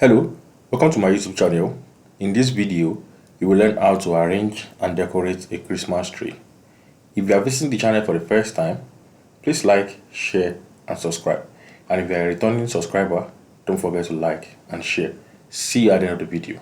Hello, welcome to my YouTube channel. In this video, you will learn how to arrange and decorate a Christmas tree. If you are visiting the channel for the first time, please like, share and subscribe. And if you are a returning subscriber, don't forget to like and share. See you at the end of the video.